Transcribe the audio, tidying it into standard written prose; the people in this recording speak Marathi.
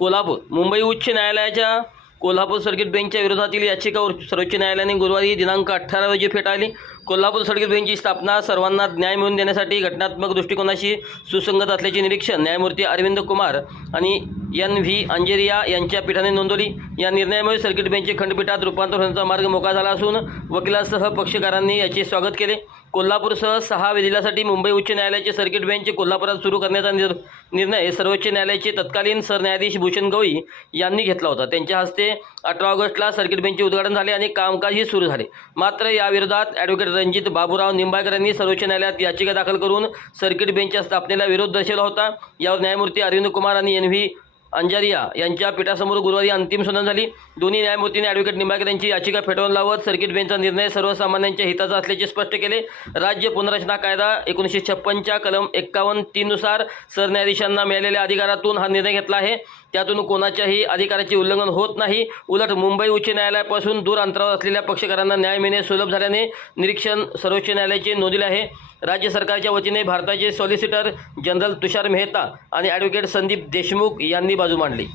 कोल्हापूर मुंबई उच्च न्यायालयाच्या कोल्हापूर सर्किट बेंचच्या विरोधातील याचिकावर सर्वोच्च न्यायालयाने गुरुवारी दिनांक 18 रोजी फेटाळली। कोल्हापूर सर्किट बेंचची स्थापना सर्वांना न्याय मिळवून देण्यासाठी घटनात्मक दृष्टिकोनाशी सुसंगत असल्याचे निरीक्षण न्यायमूर्ती अरविंद कुमार आणि NV अंजेरिया यांच्या पीठाने नोंदवली। या निर्णयामुळे सर्किट बेंचचे खंडपीठात रूपांतर होण्याचा मार्ग मोकळा झाला असून वकिलांसह पक्षकारांनी याचे स्वागत केले। कोल्हापूरसह 6 जिल्ह्यासाठी मुंबई उच्च न्यायालयाचे सर्किट बेंच कोल्हापुरात सुरू करण्याचा निर्णय सर्वोच्च न्यायालयाचे तत्कालीन सरन्यायाधीश भूषण गवई यांनी घेतला होता। त्यांच्या हस्ते 18 ऑगस्टला सर्किट बेंचचे उद्घाटन झाले आणि कामकाजही सुरू झाले। मात्र याविरोधात ॲडव्होकेट रणजित बाबूराव निंबाळकर यांनी सर्वोच्च न्यायालयात याचिका दाखल करून सर्किट बेंचच्या स्थापनेला विरोध दर्शवला होता। यावर न्यायमूर्ती अरविंद कुमार आणि NV अंजारिया यांच्या पीठासमोर गुरुवारी अंतिम सुनावणी झाली। दोन्ही न्यायमूर्तींनी ॲडव्होकेट निंबाळकर यांची याचिका फेटाळून लावत सर्किट बेंचचा निर्णय सर्वसामान्यांच्या हिताचा असल्याचे स्पष्ट केले। राज्य पुनर्रचना कायदा 1956च्या कलम 51(3) नुसार सरन्यायाधीशांना मिळालेल्या अधिकारातून हा निर्णय घेतला आहे। त्यातून कोणाच्याही अधिकाराचे उल्लंघन होत नाही। उलट मुंबई उच्च न्यायालयापासून दूर अंतरावर असलेल्या पक्षकारांना न्याय मिळणे सुलभ झाल्याने निरीक्षण सर्वोच्च न्यायालयाचे नोंदवले आहे। राज्य सरकारच्या वतीने भारताचे सॉलिसिटर जनरल तुषार मेहता आणि ॲडव्होकेट संदीप देशमुख यांनी बाजू मांडली।